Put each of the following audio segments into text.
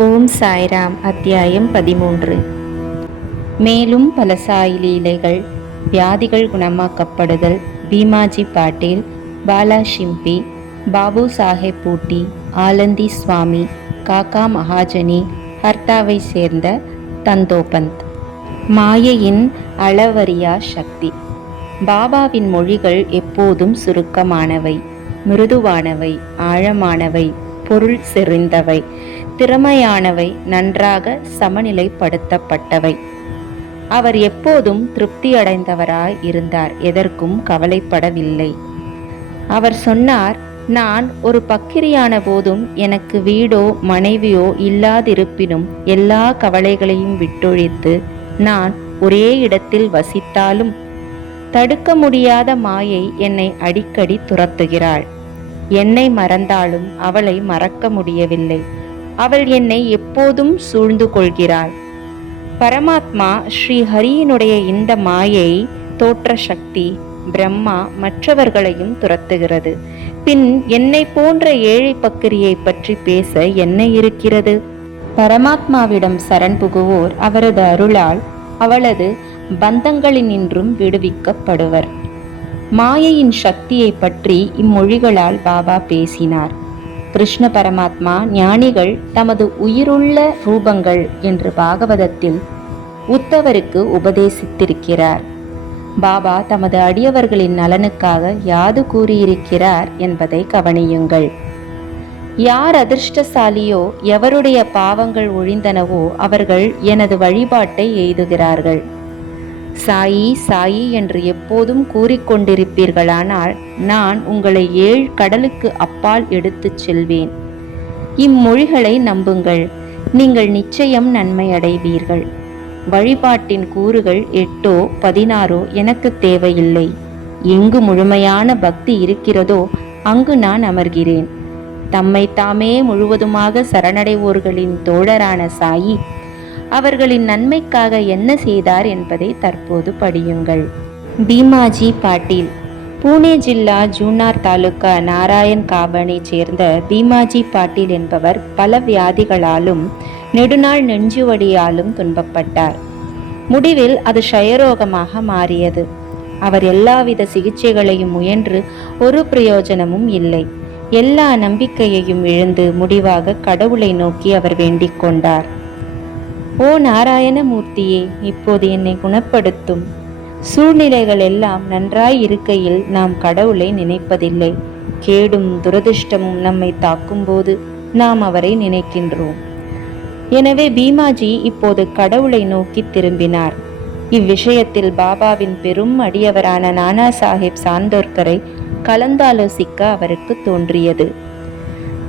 ஓம் சாய்ராம் அத்தியாயம் பதிமூன்று. மேலும் பல சாய் லீலைகள் வியாதிகள் குணமாக்கப்படுதல் பீமாஜி பாட்டீல் பாலா ஷிம்பி பாபு சாஹேப் பூட்டி ஆலந்தி சுவாமி காக்கா மகாஜனி ஹர்த்தாவை சேர்ந்த தந்தோபந்த். மாயையின் அளவரியா சக்தி. பாபாவின் மொழிகள் எப்போதும் சுருக்கமானவை மிருதுவானவை ஆழமானவை பொருள் செறிந்தவை. திறமையானவை நன்றாக சமநிலைப்படுத்தப்பட்டவை. அவர் எப்போதும் திருப்தியடைந்தவராய் இருந்தார் எதற்கும் கவலைப்படவில்லை. அவர் சொன்னார் நான் ஒரு பக்கிரியான போதும் எனக்கு வீடோ மனைவியோ இல்லாதிருப்பினும் எல்லா கவலைகளையும் விட்டொழித்து நான் ஒரே இடத்தில் வசித்தாலும் தடுக்க முடியாத மாயை என்னை அடிக்கடி துரத்துகிறாள். என்னை மறந்தாலும் அவளை மறக்க முடியவில்லை. அவள் என்னை எப்போதும் சூழ்ந்து கொள்கிறாள். பரமாத்மா ஸ்ரீ ஹரியினுடைய இந்த மாயை தோற்ற சக்தி பிரம்மா மற்றவர்களையும் துரத்துகிறது. பின் என்னை போன்ற ஏழை பக்கிரியை பற்றி பேச என்ன இருக்கிறது? பரமாத்மாவிடம் சரண் புகுவோர் அவரது அருளால் அவளது பந்தங்களினின்றும் விடுவிக்கப்படுவர். மாயையின் சக்தியை பற்றி இம்மொழிகளால் பாபா பேசினார். கிருஷ்ண பரமாத்மா ஞானிகள் தமது உயிருள்ள ரூபங்கள் என்று பாகவதத்தில் உத்தவருக்கு உபதேசித்திருக்கிறார். பாபா தமது அடியவர்களின் நலனுக்காக யாது கூறியிருக்கிறார் என்பதை கவனியுங்கள். யார் அதிர்ஷ்டசாலியோ எவருடைய பாவங்கள் ஒழிந்தனவோ அவர்கள் எனது வழிபாட்டை எய்துகிறார்கள். சாயி சாயி என்று எப்போதும் கூறிக்கொண்டிருப்பீர்களானால் நான் உங்களை ஏழு கடலுக்கு அப்பால் எடுத்துச் செல்வேன். இம்மொழிகளை நம்புங்கள். நீங்கள் நிச்சயம் நன்மையடைவீர்கள். வழிபாட்டின் கூறுகள் எட்டோ பதினாறோ எனக்கு தேவையில்லை. எங்கு முழுமையான பக்தி இருக்கிறதோ அங்கு நான் அமர்கிறேன். தம்மை தாமே முழுவதுமாக சரணடைவோர்களின் தோழரான சாயி அவர்களின் நன்மைக்காக என்ன செய்தார் என்பதை தற்போது படியுங்கள். பீமாஜி பாட்டீல் பூனே ஜில்லா ஜூனார் தாலுகா நாராயண் காபனை சேர்ந்த பீமாஜி பாட்டீல் என்பவர் பல வியாதிகளாலும் நெடுநாள் நெஞ்சுவடியாலும் துன்பப்பட்டார். முடிவில் அது ஷயரோகமாக மாறியது. அவர் எல்லாவித சிகிச்சைகளையும் முயன்று ஒரு பிரயோஜனமும் இல்லை. எல்லா நம்பிக்கையையும் இழந்து முடிவாக கடவுளை நோக்கி அவர் வேண்டிக் கொண்டார். ஓ நாராயணமூர்த்தியே இப்போது என்னை குணப்படுத்தும். சூழ்நிலைகள் எல்லாம் நன்றாய் இருக்கையில் நாம் கடவுளை நினைப்பதில்லை. கேடும் துரதிர்ஷ்டமும் நம்மை தாக்கும்போது நாம் அவரை நினைக்கின்றோம். எனவே பீமாஜி இப்போது கடவுளை நோக்கி திரும்பினார். இவ்விஷயத்தில் பாபாவின் பெரும் அடியவரான நானா சாஹிப் சாந்தோர்கரை கலந்தாலோசிக்க அவருக்கு தோன்றியது.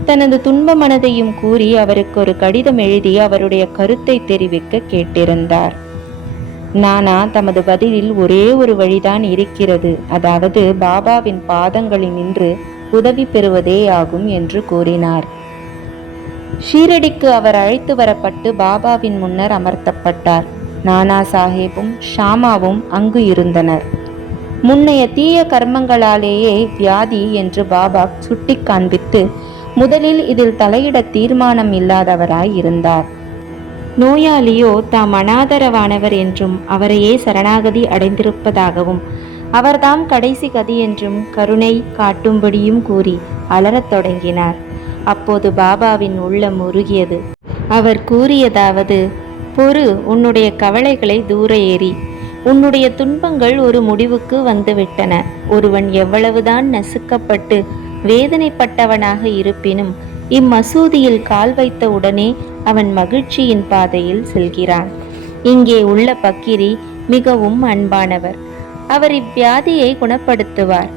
தனது துன்ப மனதையும் கூறி அவருக்கு ஒரு கடிதம் எழுதி அவருடைய கருத்தை தெரிவிக்க கேட்டிருந்தார். நானா தமது பதிலில் ஒரே ஒரு வழிதான் இருக்கிறது. அதாவது பாபாவின் பாதங்களில் நின்று உதவி பெறுவதே ஆகும் என்று கூறினார். ஷீரடிக்கு அவர் அழைத்து வரப்பட்டு பாபாவின் முன்னர் அமர்த்தப்பட்டார். நானா சாஹேபும் ஷாமாவும் அங்கு இருந்தனர். முன்னைய தீய கர்மங்களாலேயே வியாதி என்று பாபா சுட்டி காண்பித்து முதலில் இதில் தலையிட தீர்மானம் இல்லாதவராய் இருந்தார் நோயாளியோ தாம் அனாதரவானவர் என்றும் அவரையே சரணாகதி அடைந்திருப்பதாகவும் அவர்தாம் கடைசி கதி என்றும் கருணை காட்டும்படியும் கூறி அலறத் தொடங்கினார். அப்போது பாபாவின் உள்ளம் உருகியது. அவர் கூறியதாவது பொறு உன்னுடைய கவலைகளை தூர ஏறி உன்னுடைய துன்பங்கள் ஒரு முடிவுக்கு வந்துவிட்டன. ஒருவன் எவ்வளவுதான் நசுக்கப்பட்டு வேதனைப்பட்டவனாக இருப்பினும் இம்மசூதியில் கால் வைத்த உடனே அவன் மகிழ்ச்சியின் பாதையில் செல்கிறான். இங்கே உள்ள பக்கிரி மிகவும் அன்பானவர். அவர் இவ்வியாதியை குணப்படுத்துவார்.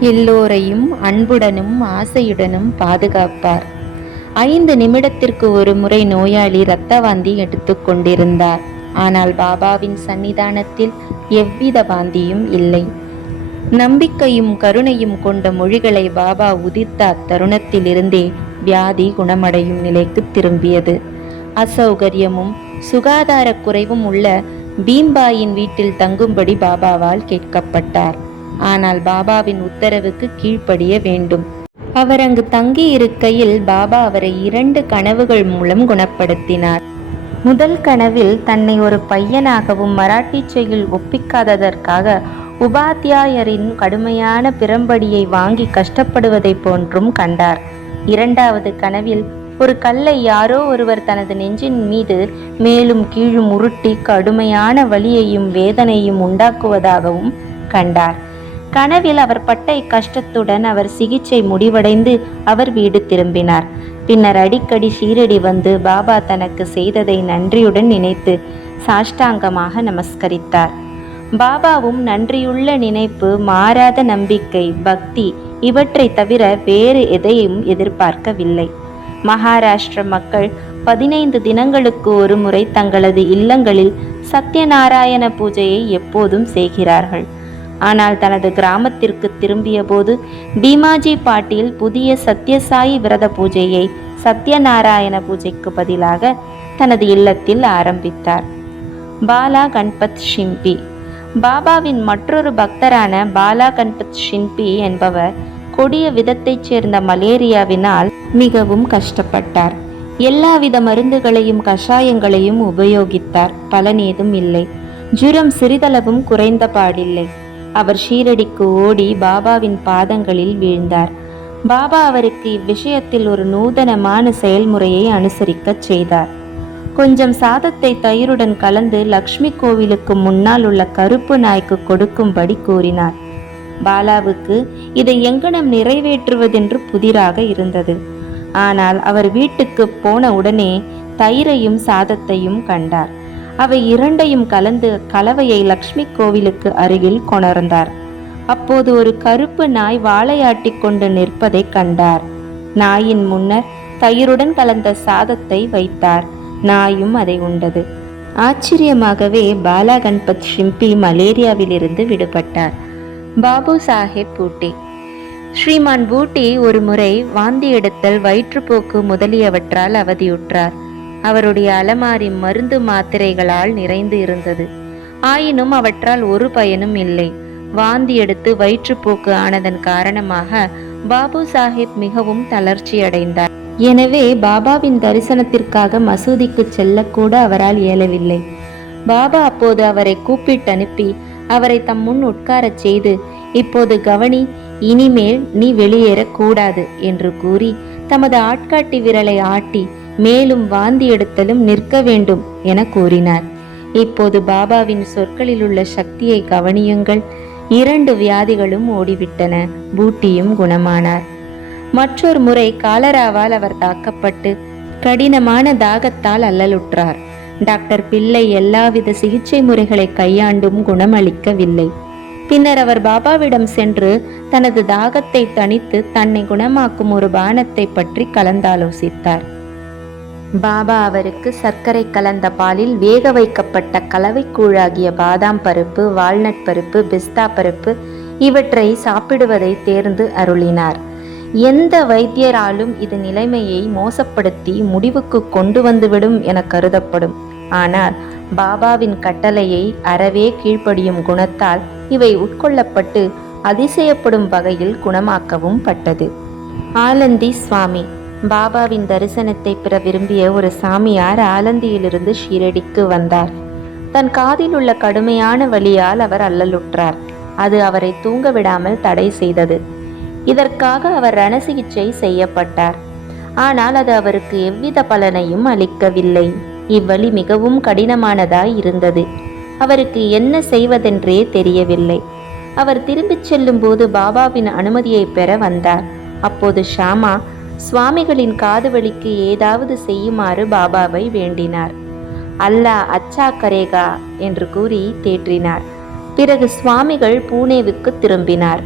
எல்லோரையும் அன்புடனும் ஆசையுடனும் பாதுகாப்பார். ஐந்து நிமிடத்திற்கு ஒரு முறை நோயாளி இரத்த வாந்தி எடுத்துக்கொண்டிருந்தார் ஆனால் பாபாவின் சன்னிதானத்தில் எவ்வித வாந்தியும் இல்லை. நம்பிக்கையும் கருணையும் கொண்ட மொழிகளை பாபா உதித்த அத்தருணத்திலிருந்தே வியாதி குணமடையும் நிலைக்கு திரும்பியது. அசௌகரியமும் சுகாதார குறைவும் உள்ள பீம்பாயின் வீட்டில் தங்கும்படி பாபாவால் கேட்கப்பட்டார். ஆனால் பாபாவின் உத்தரவுக்கு கீழ்ப்படிய வேண்டும். அவர் அங்கு தங்கி இருக்கையில் பாபா அவரை இரண்டு கனவுகள் மூலம் குணப்படுத்தினார். முதல் கனவில் தன்னை ஒரு பையனாகவும் மராட்டி செயல் ஒப்பிக்காததற்காக உபாத்தியாயரின் கடுமையான பிரம்படியை வாங்கி கஷ்டப்படுவதைப் போன்றும் கண்டார். இரண்டாவது கனவில் ஒரு கல்லை யாரோ ஒருவர் தனது நெஞ்சின் மீது மேலும் கீழும் உருட்டி கடுமையான வலியையும் வேதனையும் உண்டாக்குவதாகவும் கண்டார். கனவில் அவர் பட்டை கஷ்டத்துடன் அவர் சிகிச்சை முடிவடைந்து அவர் வீடு திரும்பினார். பின்னர் அடிக்கடி ஷீரடி வந்து பாபா தனக்கு செய்ததை நன்றியுடன் நினைத்து சாஷ்டாங்கமாக நமஸ்கரித்தார். பாபாவும் நன்றியுள்ள நினைப்பு மாறாத நம்பிக்கை பக்தி இவற்றை தவிர வேறு எதையும் எதிர்பார்க்கவில்லை. மகாராஷ்டிர மக்கள் பதினைந்து தினங்களுக்கு ஒரு முறை தங்களது இல்லங்களில் சத்யநாராயண பூஜையை எப்போதும் செய்கிறார்கள். ஆனால் தனது கிராமத்திற்கு திரும்பிய போது பீமாஜி பாட்டீல் புதிய சத்யசாயி விரத பூஜையை சத்யநாராயண பூஜைக்கு பதிலாக தனது இல்லத்தில் ஆரம்பித்தார். பாலா கண்பத் ஷிம்பி பாபாவின் மற்றொரு பக்தரான பாலா கண்பத் ஷின்பி என்பவர் கொடிய விதத்தைச் சேர்ந்த மலேரியாவினால் மிகவும் கஷ்டப்பட்டார். எல்லாவித மருந்துகளையும் கஷாயங்களையும் உபயோகித்தார். பலன் ஏதும் இல்லை. ஜுரம் சிறிதளவும் குறைந்த பாடில்லை. அவர் ஷீரடிக்கு ஓடி பாபாவின் பாதங்களில் வீழ்ந்தார். பாபா அவருக்கு இவ்விஷயத்தில் ஒரு நூதனமான செயல்முறையை அனுசரிக்கச் செய்தார். கொஞ்சம் சாதத்தை தயிருடன் கலந்து லக்ஷ்மி கோவிலுக்கு முன்னால் உள்ள கருப்பு நாய்க்கு கொடுக்கும்படி கூறினார். பாலாவுக்கு இதை எங்கனம் நிறைவேற்றுவதென்று புதிராக இருந்தது. ஆனால் அவர் வீட்டுக்கு போன உடனே தயிரையும் சாதத்தையும் கண்டார். அவை இரண்டையும் கலந்து கலவையை லக்ஷ்மி கோவிலுக்கு அருகில் கொணர்ந்தார். அப்போது ஒரு கருப்பு நாய் வாழையாட்டி கொண்டு நிற்பதை கண்டார். நாயின் முன்னர் தயிருடன் கலந்த சாதத்தை வைத்தார். நாயும் அதை உண்டது. ஆச்சரியமாகவே பாலா கண்பத் ஷிம்பி மலேரியாவிலிருந்து விடுபட்டார். பாபு சாஹேப் பூட்டி. ஸ்ரீமான் பூட்டி ஒரு முறை வாந்தி எடுத்தல் வயிற்றுப்போக்கு முதலியவற்றால் அவதியுற்றார். அவருடைய அலமாரி மருந்து மாத்திரைகளால் நிறைந்து இருந்தது. ஆயினும் அவற்றால் ஒரு பயனும் இல்லை. வாந்தி எடுத்து வயிற்றுப்போக்கு ஆனதன் காரணமாக பாபு சாஹிப் மிகவும் தளர்ச்சி அடைந்தார் எனவே பாபாவின் தரிசனத்திற்காக மசூதிக்கு செல்லக்கூட அவரால் இயலவில்லை. பாபா அப்போது அவரை கூப்பிட்டு அனுப்பி அவரை தம் முன் உட்காரச் செய்து இப்போது கவனி இனிமேல் நீ வெளியேறக்கூடாது என்று கூறி தமது ஆட்காட்டி விரலை ஆட்டி மேலும் வாந்தி எடுத்தலும் நிற்க வேண்டும் என கூறினார். இப்போது பாபாவின் சொற்களில் உள்ள சக்தியை கவனியுங்கள். இரண்டு வியாதிகளும் ஓடிவிட்டன. பூட்டியும் குணமானார். மற்றொரு முறை காலராவால் அவர் தாக்கப்பட்டு கடினமான தாகத்தால் அல்லலுற்றார். டாக்டர் பிள்ளை எல்லாவித சிகிச்சை முறைகளை கையாண்டும் குணமளிக்கவில்லை. பின்னர் அவர் பாபாவிடம் சென்று தனது தாகத்தை தணித்து தன்னை குணமாக்கும் ஒரு பானத்தை பற்றி கலந்தாலோசித்தார். பாபா அவருக்கு சர்க்கரை கலந்த பாலில் வேக வைக்கப்பட்ட கலவை கூழாகிய பாதாம் பருப்பு வால்நட் பருப்பு பிஸ்தா பருப்பு இவற்றை சாப்பிடுவதை தேர்ந்து அருளினார். எந்த வைத்தியராலும் இது நிலைமையை மோசப்படுத்தி முடிவுக்கு கொண்டு வந்துவிடும் என கருதப்படும். ஆனால் பாபாவின் கட்டளையை அறவே கீழ்ப்படியும் குணத்தால் இவை உட்கொள்ளப்பட்டு அதிசயப்படும் வகையில் குணமாக்கவும் பட்டது. ஆலந்தி சுவாமி பாபாவின் தரிசனத்தை பெற விரும்பிய ஒரு சாமியார் ஆலந்தியிலிருந்து ஷீரடிக்கு வந்தார். தன் காதில் உள்ள கடுமையான வழியால் அவர் அல்லலுற்றார். அது அவரை தூங்க விடாமல் தடை செய்தது. இதற்காக அவர் ரணசிகிச்சை செய்யப்பட்டார். ஆனால் அது அவருக்கு எவ்வித பலனையும் அளிக்கவில்லை. இவ்வழி மிகவும் கடினமானதாய் இருந்தது. அவருக்கு என்ன செய்வதென்றே தெரியவில்லை. அவர் திரும்பிச் செல்லும் போது பாபாவின் அனுமதியை பெற வந்தார். அப்போது ஷாமா சுவாமிகளின் காது வழிக்கு ஏதாவது செய்யுமாறு பாபாவை வேண்டினார். அல்லாஹ் அச்சா கரேகா என்று கூறி தேற்றினார். பிறகு சுவாமிகள் பூனேவுக்கு திரும்பினார்.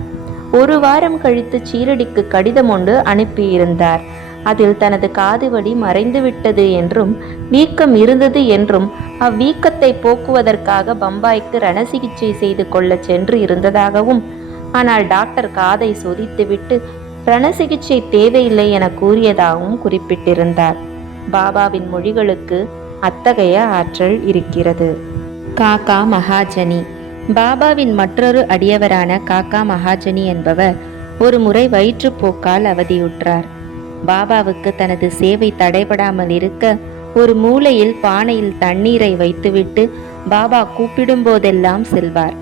ஒரு வாரம் கழித்து சீரடிக்கு கடிதம் ஒன்று அனுப்பியிருந்தார். அதில் தனது காதுவடி மறைந்துவிட்டது என்றும் வீக்கம் இருந்தது என்றும் அவ்வீக்கத்தை போக்குவதற்காக பம்பாய்க்கு ரண சிகிச்சை செய்து கொள்ள சென்று இருந்ததாகவும் ஆனால் டாக்டர் காதை சொதித்துவிட்டு ரண சிகிச்சை தேவையில்லை என கூறியதாகவும் குறிப்பிட்டிருந்தார். பாபாவின் மொழிகளுக்கு அத்தகைய ஆற்றல் இருக்கிறது. காக்கா மகாஜனி. பாபாவின் மற்றொரு அடியவரான காக்கா மகாஜனி என்பவர் ஒரு முறை வயிற்றுப்போக்கால் அவதியுற்றார். பாபாவுக்கு தனது சேவை தடைபடாமல் இருக்க ஒரு மூலையில் பானையில் தண்ணீரை வைத்துவிட்டு பாபா கூப்பிடும் போதெல்லாம் செல்வார்.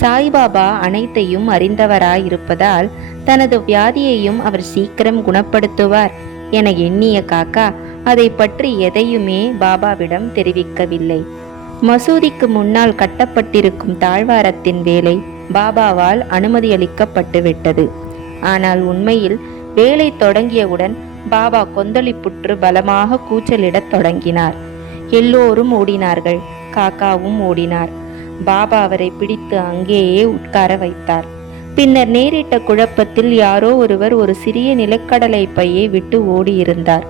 சாய்பாபா அனைத்தையும் அறிந்தவராயிருப்பதால் தனது வியாதியையும் அவர் சீக்கிரம் குணப்படுத்துவார் என எண்ணிய காக்கா அதை பற்றி எதையுமே பாபாவிடம் தெரிவிக்கவில்லை. மசூதிக்கு முன்னால் கட்டப்பட்டிருக்கும் தாழ்வாரத்தின் வேலை பாபாவால் அனுமதியளிக்கப்பட்டு விட்டது ஆனால் உண்மையில் வேலை தொடங்கியவுடன் பாபா கொந்தளிப்புற்று பலமாக கூச்சலிடத் தொடங்கினார். எல்லோரும் ஓடினார்கள். காக்காவும் ஓடினார். பாபா அவரை பிடித்து அங்கேயே உட்கார வைத்தார். பின்னர் நேரிட்ட குழப்பத்தில் யாரோ ஒருவர் ஒரு சிறிய நிலக்கடலை பையை விட்டு ஓடியிருந்தார்.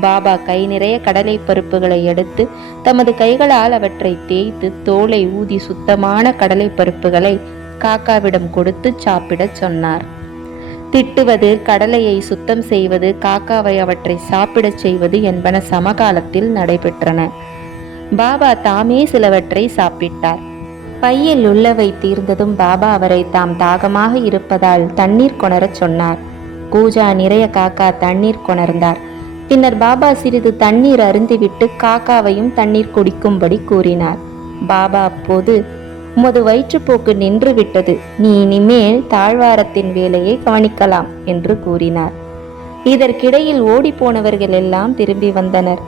பாபா கை நிறைய கடலை பருப்புகளை எடுத்து தமது கைகளால் அவற்றை தேய்த்து தோலை ஊதி சுத்தமான கடலை பருப்புகளை காக்காவிடம் கொடுத்து சாப்பிடச் சொன்னார். திட்டுவது கடலையை சுத்தம் செய்வது காக்காவை அவற்றை சாப்பிடச் செய்வது என்பன சமகாலத்தில் நடைபெற்றன. பாபா தாமே சிலவற்றை சாப்பிட்டார். பையில் உள்ளவை தீர்ந்ததும் பாபா அவரை தாம் தாகமாக இருப்பதால் தண்ணீர் கொணரச் சொன்னார். கூஜா நிறைய காக்கா தண்ணீர் கொணர்ந்தார். பின்னர் பாபா சிறிது தண்ணீர் அருந்திவிட்டு காக்காவையும் தண்ணீர் குடிக்கும்படி கூறினார். பாபா அப்போது உமது வயிற்றுப்போக்கு நின்று விட்டது நீ இனிமேல் தாழ்வாரத்தின் வேலையை கவனிக்கலாம் என்று கூறினார். இதற்கிடையில் ஓடிப்போனவர்கள் எல்லாம் திரும்பி வந்தனர்.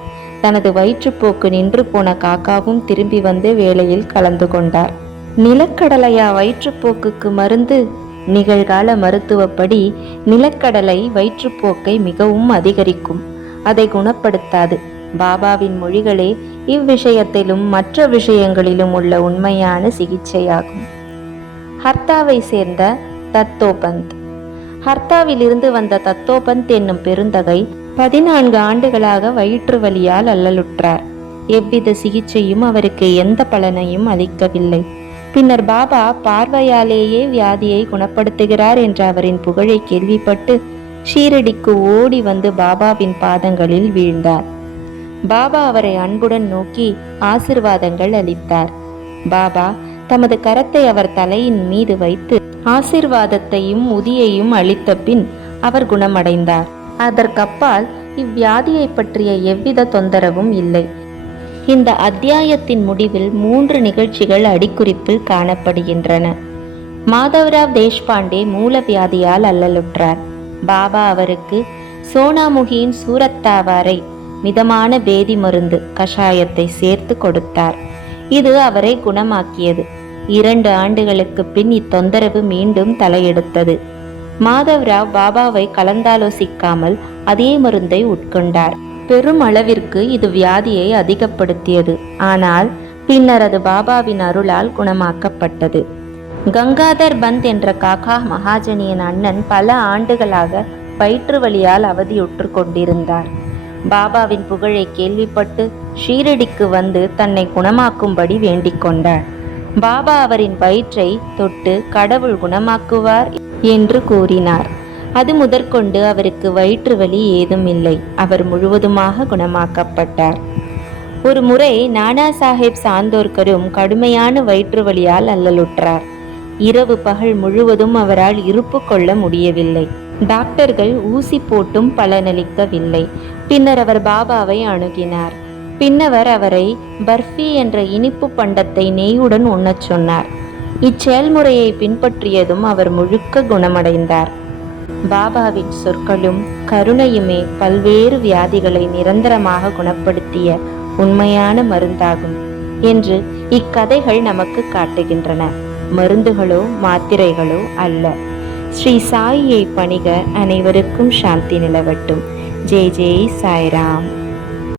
தனது வயிற்றுப்போக்கு நின்று போன காக்காவும் திரும்பி வந்து வேலையில் கலந்து கொண்டார். நிலக்கடலையா வயிற்றுப்போக்குக்கு மருந்து? நிகழ்கால மருத்துவப்படி நிலக்கடலை வயிற்றுப்போக்கை மிகவும் அதிகரிக்கும். அதை குணப்படுத்தாது. பாபாவின் மொழிகளே இவ்விஷயத்திலும் மற்ற விஷயங்களிலும் உள்ள உண்மையான சிகிச்சையாகும். ஹர்த்தாவை சேர்ந்த தத்தோபந்த். ஹர்த்தாவிலிருந்து வந்த தத்தோபந்த் என்னும் பெருந்தகை பதினான்கு ஆண்டுகளாக வயிற்று வலியால் அல்லலுற்றார். எவ்வித சிகிச்சையும் அவருக்கு எந்த பலனையும் அளிக்கவில்லை. பின்னர் பாபா பார்வையாலேயே வியாதியை குணப்படுத்துகிறார் என்ற அவரின் புகழை கேள்விப்பட்டு ஷீரடிக்கு ஓடி வந்து பாபாவின் பாதங்களில் வீழ்ந்தார். பாபா அவரை அன்புடன் நோக்கி ஆசிர்வாதங்கள் அளித்தார். பாபா தமது கரத்தை அவர் தலையின் மீது வைத்து ஆசிர்வாதத்தையும் உதியையும் அளித்த பின் அவர் குணமடைந்தார். அதற்கப்பால் இவ்வியாதியை பற்றிய எவ்வித தொந்தரவும் இல்லை. இந்த அத்தியாயத்தின் முடிவில் மூன்று நிகழ்ச்சிகள் அடிக்குறிப்பில் காணப்படுகின்றன. மாதவராவ் தேஷ்பாண்டே மூலவியாதியால் அல்லலுற்றார். பாபா அவருக்கு சோனாமுகியின் சூரத்தாவாரை மிதமான பேதி மருந்து கஷாயத்தை சேர்த்து கொடுத்தார். இது அவரை குணமாக்கியது. இரண்டு ஆண்டுகளுக்கு பின் இத்தொந்தரவு மீண்டும் தலையெடுத்தது. மாதவ்ராவ் பாபாவை கலந்தாலோசிக்காமல் அதே மருந்தை உட்கொண்டார். பெரும் அளவிற்கு இது வியாதியை அதிகப்படுத்தியது. ஆனால் பின்னர் அது பாபாவின் அருளால் குணமாக்கப்பட்டது. கங்காதர் பந்த் என்ற காக்கா மகாஜனியின் அண்ணன் பல ஆண்டுகளாக வயிற்று வலியால் அவதியுற்று கொண்டிருந்தார். பாபாவின் புகழை கேள்விப்பட்டு ஷீரடிக்கு வந்து தன்னை குணமாக்கும்படி வேண்டிக் கொண்டார். பாபா அவரின் வயிற்றை தொட்டு கடவுள் குணமாக்குவார் என்று கூறினார். அது முதற்கொண்டு அவருக்கு வயிற்று வலி ஏதும் இல்லை. அவர் முழுவதுமாக குணமாக்கப்பட்டார். ஒரு முறை நானா சாஹேப் சாந்தோர்கரும் கடுமையான வயிற்று வலியால் அல்லலுற்றார். இரவு பகல் முழுவதும் அவரால் இருப்பு கொள்ள முடியவில்லை. டாக்டர்கள் ஊசி போட்டும் பலனளிக்கவில்லை. பின்னர் அவர் பாபாவை அணுகினார். பின்னவர் அவரை பர்ஃபி என்ற இனிப்பு பண்டத்தை நெய்யுடன் உண்ணச் சொன்னார். இச்செயல்முறையை பின்பற்றியதும் அவர் முழுக்க குணமடைந்தார். பாபாவின் சொற்களும் கருணையுமே பல்வேறு வியாதிகளை நிரந்தரமாக குணப்படுத்திய உண்மையான மருந்தாகும் என்று இக்கதைகள் நமக்கு காட்டுகின்றன. மருந்துகளோ மாத்திரைகளோ அல்ல. ஸ்ரீ சாயியை பணிக அனைவருக்கும் சாந்தி நிலவட்டும். ஜெய் ஜெய் சாய்ராம்.